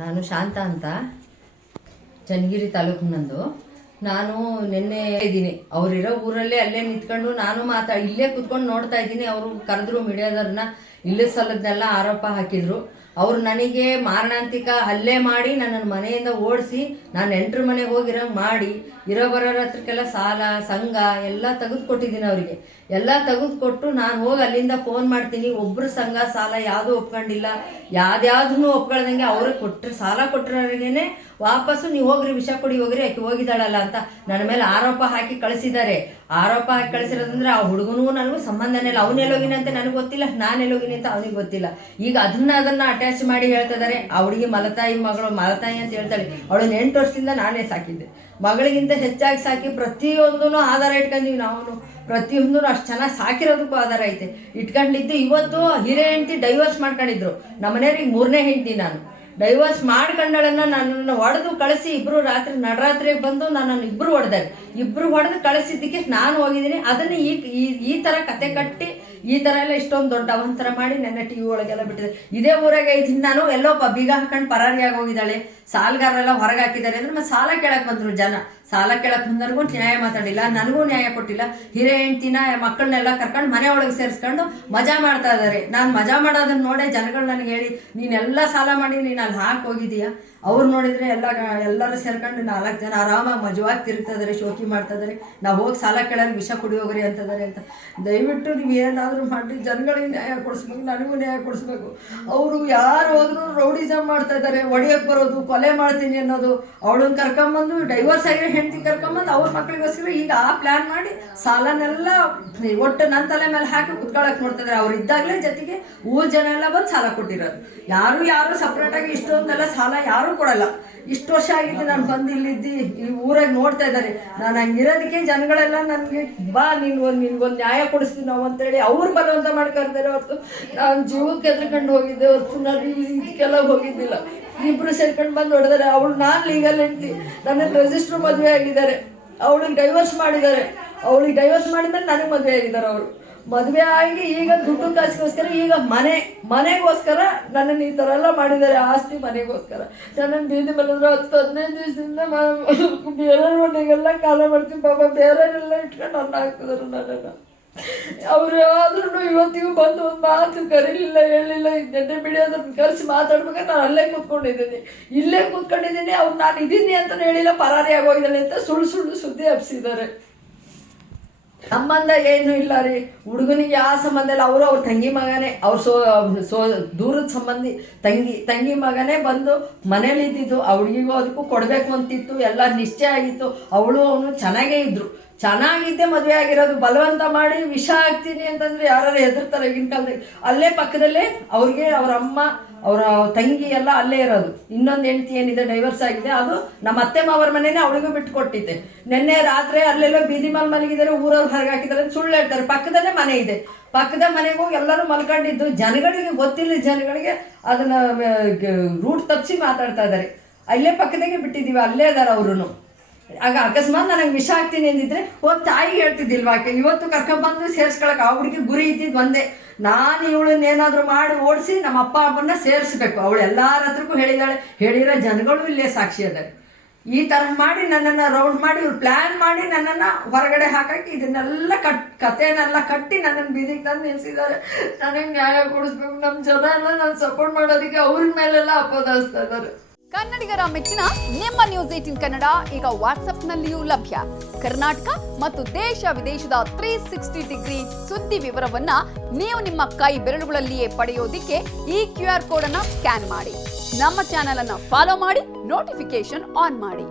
ನಾನು ಶಾಂತ ಅಂತ, ಚನ್ನಗಿರಿ ತಾಲೂಕು ನಂದು. ನಾನು ನಿನ್ನೆ ಇದ್ದೀನಿ, ಅವರಿರೋ ಊರಲ್ಲೇ ಅಲ್ಲೇ ನಿಂತ್ಕೊಂಡು ನಾನು ಇಲ್ಲೇ ಕುತ್ಕೊಂಡು ನೋಡ್ತಾ ಇದ್ದೀನಿ. ಅವರು ಕರೆದ್ರು ಮೀಡಿಯಾದವ್ರನ್ನ, ಇಲ್ಲದ ಸಲದನ್ನೆಲ್ಲ ಆರೋಪ ಹಾಕಿದ್ರು. ಅವ್ರು ನನಗೆ ಮಾರಣಾಂತಿಕ ಹಲ್ಲೆ ಮಾಡಿ ನನ್ನನ್ನು ಮನೆಯಿಂದ ಓಡಿಸಿ, ನಾನು ನೆಂಟ್ರ ಮನೆಗೆ ಹೋಗಿರಂಗೆ ಮಾಡಿ, ಇರೋ ಬರೋರ ಹತ್ರಕ್ಕೆಲ್ಲ ಸಾಲ ಸಂಘ ಎಲ್ಲ ತೆಗೆದುಕೊಟ್ಟಿದ್ದೀನಿ. ಅವರಿಗೆ ಎಲ್ಲ ತೆಗೆದುಕೊಟ್ಟು ನಾನು ಹೋಗಿ ಅಲ್ಲಿಂದ ಫೋನ್ ಮಾಡ್ತೀನಿ. ಒಬ್ಬರು ಸಂಘ ಸಾಲ ಯಾವುದೂ ಒಪ್ಕೊಂಡಿಲ್ಲ, ಯಾವ್ದ್ಯಾವ್ದೂ ಒಪ್ಕೊಳ್ದಂಗೆ ಅವ್ರಿಗೆ ಕೊಟ್ಟರೆ, ಸಾಲ ಕೊಟ್ಟರವ್ರಿಗೇನೆ ವಾಪಸ್ಸು ನೀವು ಹೋಗ್ರಿ, ವಿಷ ಕೊಡಿ ಹೋಗ್ರಿ, ಆಕೆ ಹೋಗಿದ್ದಾಳಲ್ಲ ಅಂತ ನನ್ನ ಮೇಲೆ ಆರೋಪ ಹಾಕಿ ಕಳಿಸಿದ್ದಾರೆ. ಆರೋಪ ಹಾಕಿ ಕಳಿಸಿರೋದಂದ್ರೆ ಆ ಹುಡುಗನೂ ನನಗೂ ಸಂಬಂಧನೇ ಇಲ್ಲ. ಅವನೆಲ್ಲೋಗಿನ ಅಂತ ನನಗೆ ಗೊತ್ತಿಲ್ಲ, ನಾನೆಲ್ಲೋಗಿನಿ ಅಂತ ಅವನಿಗೆ ಗೊತ್ತಿಲ್ಲ. ಈಗ ಅದನ್ನ ಅಟ್ಯಾಚ್ ಮಾಡಿ ಹೇಳ್ತಾ ಇದ್ದಾರೆ. ಆ ಹುಡುಗಿ ಮಲತಾಯಿ ಮಗಳು, ಮಲತಾಯಿ ಅಂತ ಹೇಳ್ತಾಳೆ. ಅವಳನ್ನ 8 ವರ್ಷದಿಂದ ನಾನೇ ಸಾಕಿದ್ದೆ. ಮಗಳಿಗಿಂತ ಹೆಚ್ಚಾಗಿ ಸಾಕಿ ಪ್ರತಿಯೊಂದೂ ಆಧಾರ ಇಟ್ಕೊಂಡಿವಿ. ನಾವು ಪ್ರತಿಯೊಂದೂ ಅಷ್ಟು ಚೆನ್ನಾಗಿ ಸಾಕಿರೋದಕ್ಕೂ ಆಧಾರ ಐತೆ ಇಟ್ಕೊಂಡಿದ್ದು. ಇವತ್ತು ಹಿರೇ ಹೆಂಡತಿ ಡೈವರ್ಸ್ ಮಾಡ್ಕೊಂಡಿದ್ರು. ನಮ್ಮನೆಯವ್ರಿಗೆ 3ನೇ ಹೆಂಡತಿ ನಾನು. ಡೈವರ್ಸ್ ಮಾಡ್ಕೊಂಡಳನ್ನ ನನ್ನನ್ನು ಹೊಡೆದು ಕಳಿಸಿ, ಇಬ್ಬರು ನಡರಾತ್ರಿಗೆ ಬಂದು ನನ್ನನ್ನು ಇಬ್ಬರು ಹೊಡೆದಾರೆ. ಇಬ್ಬರು ಹೊಡೆದು ಕಳಿಸಿದ್ದಕ್ಕೆ ನಾನು ಹೋಗಿದ್ದೀನಿ. ಅದನ್ನು ಈ ಥರ ಕತೆ ಕಟ್ಟಿ ಈ ಥರ ಎಲ್ಲ ಇಷ್ಟೊಂದು ದೊಡ್ಡ ಅವಂತರ ಮಾಡಿ ನನ್ನ ಟಿ ವಿ ಒಳಗೆಲ್ಲ ಬಿಟ್ಟಿದೆ. ಇದೇ ಊರಾಗೆ ಇದ್ದೀನಿ ನಾನು. ಎಲ್ಲೋ ಬೀಗ ಹಾಕೊಂಡು ಪರಾರಿಯಾಗಿ ಹೋಗಿದ್ದಾಳೆ. ಸಾಲಗಾರರೆಲ್ಲ ಹೊರಗೆ ಹಾಕಿದ್ದಾರೆ ಅಂದ್ರೆ ಮತ್ತೆ ಸಾಲ ಕೇಳಕ್ಕೆ ಬಂದರು ಜನ. ಸಾಲ ಕೇಳಕ್ಕೆ ಬಂದವ್ರಿಗೂ ನ್ಯಾಯ ಮಾತಾಡಿಲ್ಲ, ನನಗೂ ನ್ಯಾಯ ಕೊಟ್ಟಿಲ್ಲ. ಹಿರೇ ಹೆಂಡ್ತಿನ ಮಕ್ಕಳನ್ನೆಲ್ಲ ಕರ್ಕೊಂಡು ಮನೆ ಒಳಗೆ ಸೇರಿಸ್ಕೊಂಡು ಮಜಾ ಮಾಡ್ತಾ ಇದ್ದಾರೆ. ನಾನು ಮಜಾ ಮಾಡೋದನ್ನ ನೋಡೇ ಜನಗಳು ನನಗೆ ಹೇಳಿ, ನೀನೆಲ್ಲ ಸಾಲ ಮಾಡಿ ನೀನು ಅಲ್ಲಿ ಹಾಕಿ ಹೋಗಿದ್ದೀಯಾ. ಅವ್ರು ನೋಡಿದರೆ ಎಲ್ಲರೂ ಸೇರ್ಕೊಂಡು 4 ಜನ ಆರಾಮಾಗಿ ಮಜವಾಗಿ ತಿರುಗ್ತಾ ಇದ್ದಾರೆ, ಶೋಕಿ ಮಾಡ್ತಾ ಇದ್ದಾರೆ. ನಾವು ಹೋಗಿ ಸಾಲ ಕೇಳೋರು ವಿಷ ಕುಡಿ ಹೋಗ್ರಿ ಅಂತಂದರೆ ಅಂತ. ದಯವಿಟ್ಟು ನೀವು ಏನಾದರೂ ಮಾಡಿ ಜನಗಳಿಗೆ ನ್ಯಾಯ ಕೊಡಿಸ್ಬೇಕು, ನನಗೂ ನ್ಯಾಯ ಕೊಡಿಸ್ಬೇಕು. ಅವರು ಯಾರು ಹೋದ್ರು ರೌಡಿಸಮ್ ಮಾಡ್ತಾ ಇದ್ದಾರೆ, ಹೊಡಿಯೋಕ್ಕೆ ಬರೋದು, ಕೊಲೆ ಮಾಡ್ತೀನಿ ಅನ್ನೋದು. ಅವಳನ್ನ ಕರ್ಕೊಂಬಂದು ಡೈವರ್ಸ್ ಆಗಿರೋ ಹೆಂಡತಿ ಕರ್ಕೊಂಬಂದು ಅವ್ರ ಮಕ್ಳಿಗೋಸ್ಕರ ಈಗ ಆ ಪ್ಲ್ಯಾನ್ ಮಾಡಿ ಸಾಲನೆಲ್ಲ ಒಟ್ಟು ನನ್ನ ತಲೆ ಮೇಲೆ ಹಾಕಿ ಕುತ್ಕೊಳ್ಳೋಕೆ ನೋಡ್ತಾ ಇದ್ದಾರೆ. ಅವ್ರು ಇದ್ದಾಗಲೇ ಜೊತೆಗೆ ಊರು ಜನ ಎಲ್ಲ ಬಂದು ಸಾಲ ಕೊಟ್ಟಿರೋದು. ಯಾರು ಸಪ್ರೇಟಾಗಿ ಇಷ್ಟೊಂದೆಲ್ಲ ಸಾಲ ಯಾರೂ ಕೊಡಲ್ಲ. ಇಷ್ಟು ವರ್ಷ ಆಗಿದ್ದು ನಾನು ಬಂದು ಇಲ್ಲಿದ್ದು ಈ ಊರಾಗ ನೋಡ್ತಾ ಇದ್ದಾರೆ. ನಾನು ಹಂಗಿರೋದಕ್ಕೆ ಜನಗಳೆಲ್ಲ ನನಗೆ ಬಾ ನಿನ್ಗೊಂದು ನ್ಯಾಯ ಕೊಡಿಸ್ತೀವಿ ನಾವು ಅಂತೇಳಿ ಅವ್ರು ಬಲವಂತ ಮಾಡ್ಕೊಳ್ತಾರೆ. ಹೊರತು ನಾನು ಜೀವಕ್ಕೆ ಎದ್ರಕೊಂಡು ಹೋಗಿದ್ದೆ, ಹೊರತು ನಾನು ಇದಕ್ಕೆಲ್ಲ ಹೋಗಿದ್ದಿಲ್ಲ. ಇಬ್ಬರು ಸೇರ್ಕೊಂಡು ಬಂದು ಹೊಡೆದಾರೆ. ಅವಳು ನಾನು ಲೀಗಲ್ ಹೆಂಡ್ತಿ, ನನ್ನನ್ನು ರಿಜಿಸ್ಟ್ರ್ ಮದುವೆ ಆಗಿದ್ದಾರೆ. ಅವಳಿಗೆ ಡೈವರ್ಸ್ ಮಾಡಿದ್ದಾರೆ. ಅವಳಿಗೆ ಡೈವರ್ಸ್ ಮಾಡಿದ್ಮೇಲೆ ನನಗೆ ಮದುವೆ ಆಗಿದ್ದಾರೆ. ಅವರು ಮದುವೆ ಆಗಿ ಈಗ ದುಡ್ಡು ಕಾಸಿಗೋಸ್ಕರ, ಈಗ ಮನೆಗೋಸ್ಕರ ನನ್ನನ್ನು ಈ ಥರ ಎಲ್ಲ ಮಾಡಿದ್ದಾರೆ. ಆಸ್ತಿ ಮನೆಗೋಸ್ಕರ ನನ್ನನ್ನು ಬೀದಿ ಬಂದ್ರೆ 10-15 ದಿವಸದಿಂದ ಬೇರೆ ಮನೆಗೆಲ್ಲ ಕಾಲ ಮಾಡ್ತೀನಿ. ಪಾಪ ಬೇರೆಯವರೆಲ್ಲ ಇಟ್ಕೊಂಡು ಅನ್ನ ಹಾಕ್ತಿದ್ರು ನನ್ನನ್ನು. ಅವರು ಆದ್ರೂ ಇವತ್ತಿಗೂ ಬಂದು ಒಂದು ಮಾತು ಕರೀಲಿಲ್ಲ, ಹೇಳಿಲ್ಲ. ನೆನ್ನೆ ಬಿಡಿಯೋದನ್ನು ಕರೆಸಿ ಮಾತಾಡ್ಬೇಕಾದ್ರೆ ನಾನು ಅಲ್ಲೇ ಕೂತ್ಕೊಂಡಿದ್ದೀನಿ. ಅವ್ರು ನಾನು ಇದ್ದೀನಿ ಅಂತ ಹೇಳಿಲ್ಲ, ಪರಾರಿ ಆಗೋಗಿದ್ದಾಳೆ ಅಂತ ಸುಳ್ಳು ಸುದ್ದಿ ಹಬ್ಸಿದ್ದಾರೆ. ಸಂಬಂಧ ಏನು ಇಲ್ಲ ರೀ, ಹುಡುಗನಿಗೆ ಯಾವ ಸಂಬಂಧ ಇಲ್ಲ. ಅವ್ರ ತಂಗಿ ಮಗನೇ, ಅವ್ರ ದೂರದ ಸಂಬಂಧಿ ತಂಗಿ ಮಗನೇ ಬಂದು ಮನೇಲಿ ಇದ್ದಿದ್ದು. ಆ ಹುಡುಗಿಗೂ ಅದಕ್ಕೂ ಕೊಡಬೇಕು ಅಂತಿತ್ತು, ಎಲ್ಲ ನಿಶ್ಚಯ ಆಗಿತ್ತು. ಅವಳು ಅವನು ಚೆನ್ನಾಗೇ ಇದ್ರು, ಚೆನ್ನಾಗಿದ್ದೆ ಮದುವೆ ಆಗಿರೋದು. ಬಲವಂತ ಮಾಡಿ ವಿಷ ಹಾಕ್ತೀನಿ ಅಂತಂದ್ರೆ ಯಾರು ಹೆದರ್ತಾರೆ ಈಗಿನ ಕಾಲದಲ್ಲಿ. ಅಲ್ಲೇ ಪಕ್ಕದಲ್ಲೇ ಅವ್ರಿಗೆ ಅವ್ರ ಅಮ್ಮ ಅವರ ತಂಗಿ ಎಲ್ಲ ಅಲ್ಲೇ ಇರೋದು. ಇನ್ನೊಂದು ಹೆಂಡತಿ ಏನಿದೆ ಡೈವರ್ಸ್ ಆಗಿದೆ, ಅದು ನಮ್ಮ ಅತ್ತೆ ಮಾವರ ಮನೆಯೇ ಅವಳಿಗೂ ಬಿಟ್ಟು ಕೊಟ್ಟಿದ್ದೆ. ನಿನ್ನೆ ರಾತ್ರಿ ಅಲ್ಲೆಲ್ಲೋ ಬೀದಿ ಮೇಲೆ ಮಲಗಿದ್ದಾರೆ, ಊರವ್ರು ಹೊರಗೆ ಹಾಕಿದ್ದಾರೆ ಅಂತ ಸುಳ್ಳು ಹೇಳ್ತಾರೆ. ಪಕ್ಕದಲ್ಲೇ ಮನೆ ಇದೆ, ಪಕ್ಕದ ಮನೆಗೆ ಹೋಗಿ ಎಲ್ಲರೂ ಮಲ್ಕೊಂಡಿದ್ದು. ಜನಗಳಿಗೆ ಗೊತ್ತಿಲ್ಲ, ಜನಗಳಿಗೆ ಅದನ್ನ ರೂಟ್ ತಪ್ಪಿಸಿ ಮಾತಾಡ್ತಾ ಇದ್ದಾರೆ. ಅಲ್ಲೇ ಪಕ್ಕದಾಗೆ ಬಿಟ್ಟಿದ್ದೀವಿ, ಅಲ್ಲೇ ಇದಾರೆ ಅವರು. ಆಗ ಅಕಸ್ಮಾತ್ ನನಗೆ ವಿಷ ಹಾಕ್ತೀನಿ ಅಂದಿದ್ರೆ ಒಂದು ತಾಯಿಗೆ ಹೇಳ್ತಿದ್ದಿಲ್ವಾ ಆಕೆ? ಇವತ್ತು ಕರ್ಕೊಂಡ್ಬಂದು ಸೇರಿಸ್ಕೊಳಕ್ಕೆ ಆ ಹುಡುಗಿ ಗುರಿ ಇದ್ದಿದ್ದು ಒಂದೇ, ನಾನು ಇವಳನ್ನೇನಾದರೂ ಮಾಡಿ ಓಡಿಸಿ ನಮ್ಮ ಅಪ್ಪ ಅಮ್ಮನ್ನ ಸೇರಿಸ್ಬೇಕು. ಅವಳು ಎಲ್ಲರ ಹತ್ರಕ್ಕೂ ಹೇಳಿರೋ ಜನಗಳು ಇಲ್ಲೇ ಸಾಕ್ಷಿ ಅದಾರೆ. ಈ ಥರ ಮಾಡಿ ನನ್ನನ್ನು ರೌಂಡ್ ಮಾಡಿ ಇವ್ರು ಪ್ಲ್ಯಾನ್ ಮಾಡಿ ನನ್ನನ್ನು ಹೊರಗಡೆ ಹಾಕಿ ಇದನ್ನೆಲ್ಲ ಕಥೆನೆಲ್ಲ ಕಟ್ಟಿ ನನ್ನನ್ನು ಬೀದಿಗೆ ತಂದು ನಿಲ್ಲಿಸಿದ್ದಾರೆ. ನನಗೆ ನ್ಯಾಯ ಕೊಡಿಸ್ಬೇಕು. ನಮ್ಮ ಜನ ಎಲ್ಲ ನಾನು ಸಪೋರ್ಟ್ ಮಾಡೋದಕ್ಕೆ ಅವ್ರ ಮೇಲೆಲ್ಲ ಅಪೋದಿಸ್ತಾ ಇದ್ದಾರೆ. ಕನ್ನಡಿಗರ ಮೆಚ್ಚಿನ ನಿಮ್ಮ ನ್ಯೂಸ್ 18 ಕನ್ನಡ ಈಗ ವಾಟ್ಸ್ಆಪ್ನಲ್ಲಿಯೂ ಲಭ್ಯ. ಕರ್ನಾಟಕ ಮತ್ತು ದೇಶ ವಿದೇಶದ 360 ಡಿಗ್ರಿ ಸುದ್ದಿ ವಿವರವನ್ನ ನೀವು ನಿಮ್ಮ ಕೈ ಬೆರಳುಗಳಲ್ಲಿಯೇ ಪಡೆಯೋದಿಕ್ಕೆ ಈ QR ಕೋಡ್ ಅನ್ನು ಸ್ಕ್ಯಾನ್ ಮಾಡಿ. ನಮ್ಮ ಚಾನೆಲ್ ಅನ್ನು ಫಾಲೋ ಮಾಡಿ, ನೋಟಿಫಿಕೇಶನ್ ಆನ್ ಮಾಡಿ.